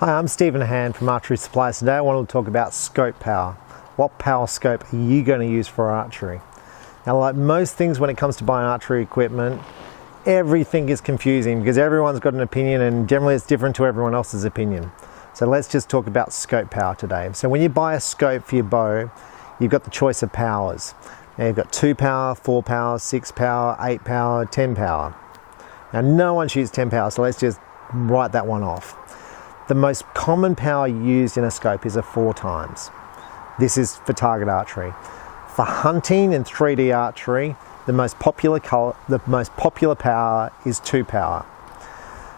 Hi, I'm Stephen Hand from Archery Supplies. Today I want to talk about scope power. What power scope are you going to use for archery? Now, like most things when it comes to buying archery equipment, everything is confusing because everyone's got an opinion and generally it's different to everyone else's opinion. So let's just talk about scope power today. So when you buy a scope for your bow, you've got the choice of powers. Now you've got 2 power, 4 power, 6 power, 8 power, 10 power. Now no one shoots 10 power, so let's just write that one off. The most common power used in a scope is a 4 times. This is for target archery. For hunting and 3D archery, the most popular power is 2 power.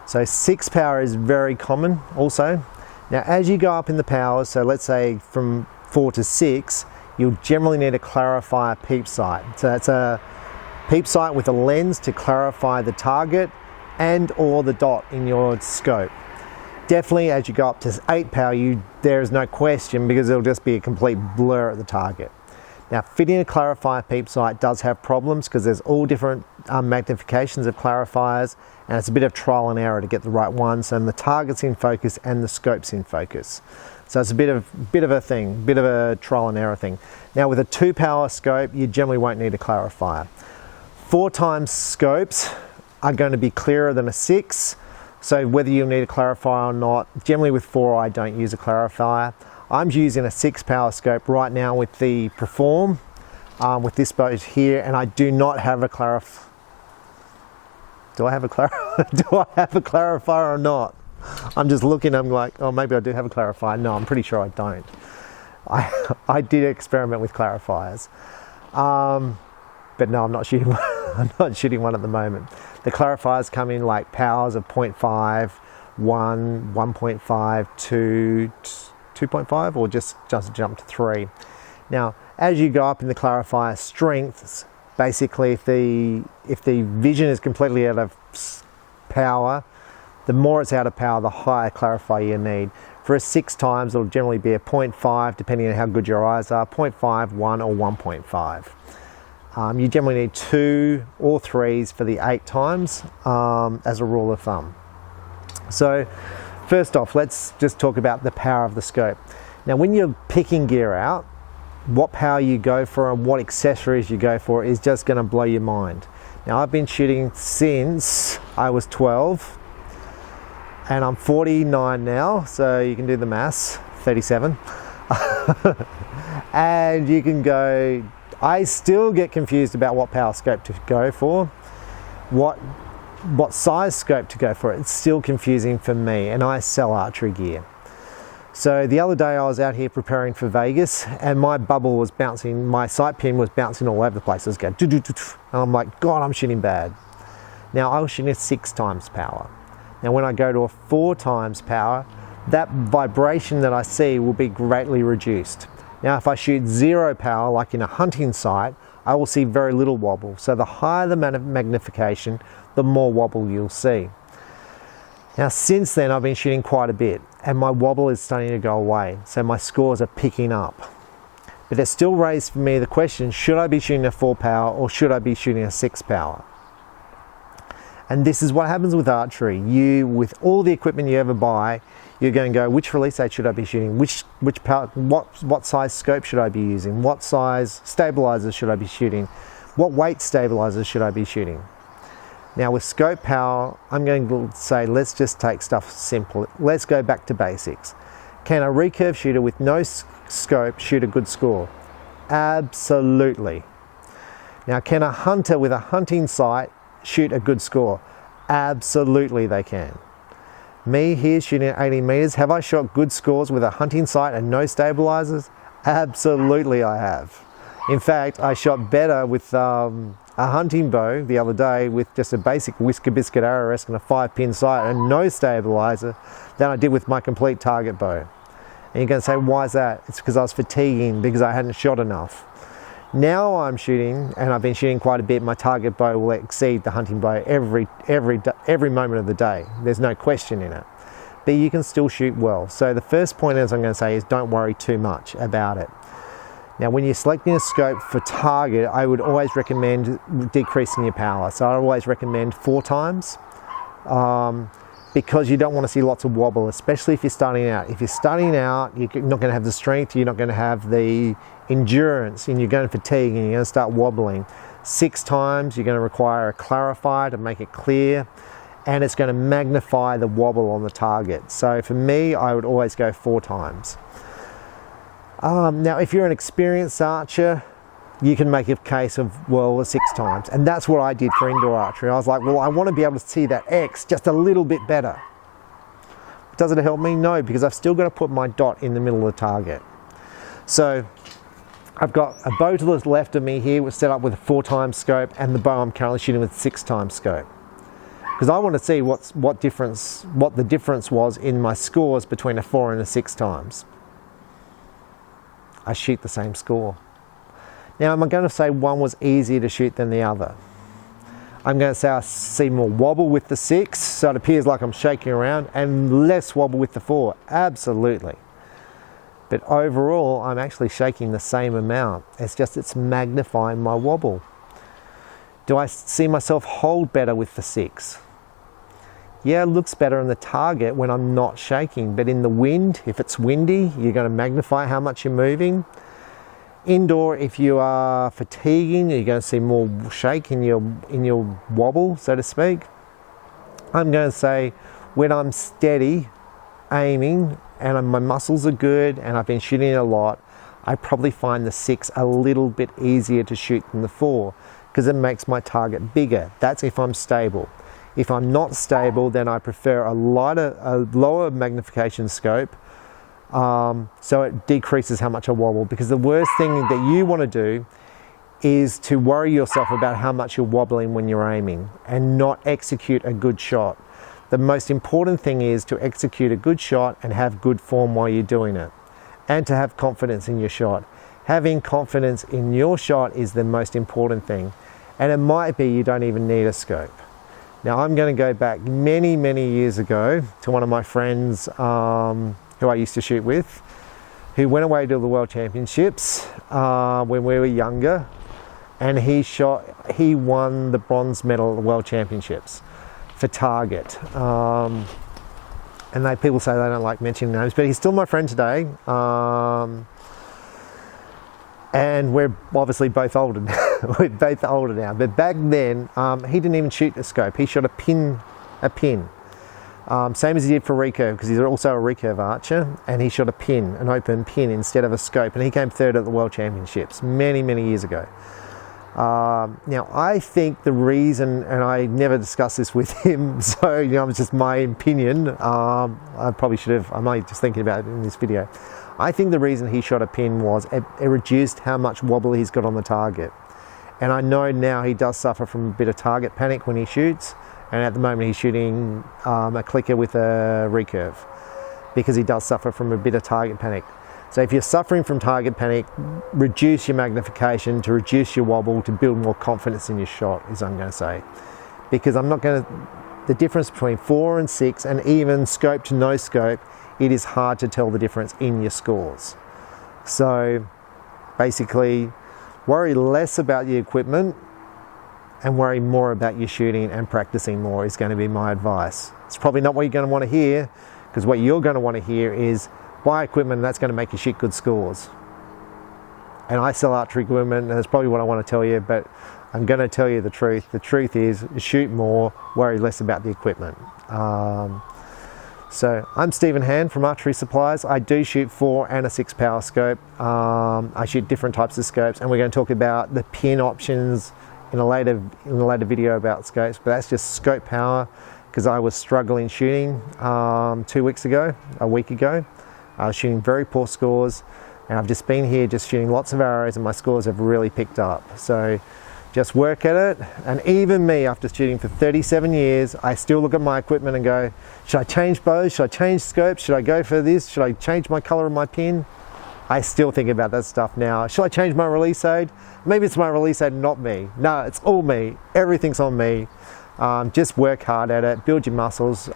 So 6 power is very common also. Now as you go up in the powers, so let's say from 4 to 6, you'll generally need a clarifier peep sight. So that's a peep sight with a lens to clarify the target and or the dot in your scope. Definitely as you go up to 8 power, there is no question because it'll just be a complete blur at the target. Now fitting a clarifier peep sight does have problems because there's all different magnifications of clarifiers and it's a bit of trial and error to get the right ones, and the target's in focus and the scope's in focus. So it's a bit of a trial and error thing. Now with a 2 power scope, you generally won't need a clarifier. 4 times scopes are going to be clearer than a 6. So whether you need a clarifier or not, generally with 4 I don't use a clarifier. I'm using a 6 power scope right now with the Perform, with this bow here, and I do not have a clarifier. Do I have a clarifier or not? I'm just looking, I'm like, oh, maybe I do have a clarifier. No, I'm pretty sure I don't. I did experiment with clarifiers. But no, I'm not shooting one. I'm not shooting one at the moment. The clarifiers come in like powers of 0.5, 1, 1.5, 2, 2.5, or just jump to 3. Now, as you go up in the clarifier strengths, basically if the vision is completely out of power, the more it's out of power, the higher clarifier you need. For a 6 times, it'll generally be a 0.5, depending on how good your eyes are, 0.5, 1, or 1.5. You generally need 2 or 3s for the 8 times as a rule of thumb. So first off, let's just talk about the power of the scope. Now when you're picking gear out, what power you go for and what accessories you go for is just going to blow your mind. Now I've been shooting since I was 12 and I'm 49 now, so you can do the maths, 37. And you can go, I still get confused about what power scope to go for, what size scope to go for. It's still confusing for me, and I sell archery gear. So the other day I was out here preparing for Vegas and my bubble was bouncing, my sight pin was bouncing all over the place. It was going and I'm like, God, I'm shooting bad. Now I was shooting at 6 times power. Now when I go to a 4 times power, that vibration that I see will be greatly reduced. Now if I shoot 0 power, like in a hunting sight, I will see very little wobble. So the higher the magnification, the more wobble you'll see. Now since then I've been shooting quite a bit and my wobble is starting to go away. So my scores are picking up. But it still raised for me the question, should I be shooting a 4 power or should I be shooting a 6 power? And this is what happens with archery. You, with all the equipment you ever buy, you're going to go, which release date should I be shooting? Which power, what size scope should I be using? What size stabilizers should I be shooting? What weight stabilizers should I be shooting? Now with scope power, I'm going to say, let's just take stuff simple. Let's go back to basics. Can a recurve shooter with no scope shoot a good score? Absolutely. Now can a hunter with a hunting sight shoot a good score? Absolutely they can. Me here shooting at 80 meters, have I shot good scores with a hunting sight and no stabilizers? Absolutely I have. In fact, I shot better with a hunting bow the other day with just a basic Whisker Biscuit Arrowresk and a 5-pin sight and no stabilizer than I did with my complete target bow. And you're going to say, why is that? It's because I was fatiguing because I hadn't shot enough. Now I'm shooting, and I've been shooting quite a bit, my target bow will exceed the hunting bow every moment of the day. There's no question in it. But you can still shoot well. So the first point, as I'm going to say, is don't worry too much about it. Now when you're selecting a scope for target, I would always recommend decreasing your power. So I always recommend 4 times. because you don't want to see lots of wobble, especially if you're starting out. If you're starting out, you're not going to have the strength, you're not going to have the endurance, and you're going to fatigue and you're going to start wobbling. 6 times, you're going to require a clarifier to make it clear, and it's going to magnify the wobble on the target. So for me, I would always go 4 times. Now, if you're an experienced archer, you can make a case of, well, 6 times. And that's what I did for indoor archery. I was like, well, I want to be able to see that X just a little bit better. Does it help me? No, because I've still got to put my dot in the middle of the target. So I've got a bow to the left of me here, was set up with a 4 times scope, and the bow I'm currently shooting with 6 times scope. Because I want to see what the difference was in my scores between a 4 and a 6 times. I shoot the same score. Now, am I going to say one was easier to shoot than the other? I'm going to say I see more wobble with the 6, so it appears like I'm shaking around, and less wobble with the 4. Absolutely. But overall, I'm actually shaking the same amount. It's magnifying my wobble. Do I see myself hold better with the 6? Yeah, it looks better in the target when I'm not shaking, but in the wind, if it's windy, you're going to magnify how much you're moving. Indoor, if you are fatiguing, you're going to see more shake in your wobble, so to speak. I'm going to say when I'm steady, aiming, and my muscles are good, and I've been shooting a lot, I probably find the 6 a little bit easier to shoot than the 4, because it makes my target bigger. That's if I'm stable. If I'm not stable, then I prefer a lower magnification scope, so it decreases how much I wobble. Because the worst thing that you want to do is to worry yourself about how much you're wobbling when you're aiming and not execute a good shot. The most important thing is to execute a good shot and have good form while you're doing it, and to have confidence in your shot. Having confidence in your shot is the most important thing, and it might be you don't even need a scope. Now, I'm going to go back many, many years ago to one of my friends who I used to shoot with, who went away to the World Championships when we were younger, and he won the bronze medal at the World Championships for target. And people say they don't like mentioning names, but he's still my friend today. And we're obviously both older now. We're both older now. But back then, he didn't even shoot a scope. He shot a pin. Same as he did for recurve, because he's also a recurve archer, and he shot a pin, an open pin, instead of a scope. And he came 3rd at the World Championships many, many years ago. Now, I think the reason, and I never discussed this with him, so it's just my opinion. I probably should have. I'm only just thinking about it in this video. I think the reason he shot a pin was it reduced how much wobble he's got on the target. And I know now he does suffer from a bit of target panic when he shoots. And at the moment he's shooting a clicker with a recurve, because he does suffer from a bit of target panic. So if you're suffering from target panic, reduce your magnification to reduce your wobble, to build more confidence in your shot, is what I'm going to say. Because the difference between 4 and 6, and even scope to no scope, it is hard to tell the difference in your scores. So basically, worry less about your equipment and worry more about your shooting and practicing more is going to be my advice. It's probably not what you're going to want to hear, because what you're going to want to hear is buy equipment, and that's going to make you shoot good scores. And I sell archery equipment, and that's probably what I want to tell you, but I'm going to tell you the truth. The truth is, shoot more, worry less about the equipment. So I'm Stephen Hand from Archery Supplies. I do shoot 4 and a 6 power scope. I shoot different types of scopes, and we're going to talk about the pin options in a later video about scopes, but that's just scope power, because I was struggling shooting a week ago. I was shooting very poor scores, and I've just been here just shooting lots of arrows, and my scores have really picked up. So just work at it. And even me, after shooting for 37 years, I still look at my equipment and go, should I change bows? Should I change scopes? Should I go for this? Should I change my color of my pin? I still think about that stuff now. Should I change my release aid? Maybe it's my release aid, not me. No, it's all me. Everything's on me. Just work hard at it, build your muscles,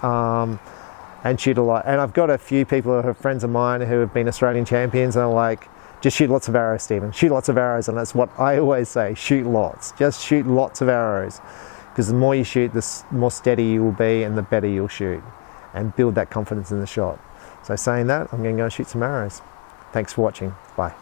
and shoot a lot. And I've got a few people who are friends of mine who have been Australian champions, and are like, just shoot lots of arrows, Stephen. Shoot lots of arrows, and that's what I always say, shoot lots. Just shoot lots of arrows, because the more you shoot, the more steady you will be and the better you'll shoot. and build that confidence in the shot. So saying that, I'm going to go shoot some arrows. Thanks for watching. Bye.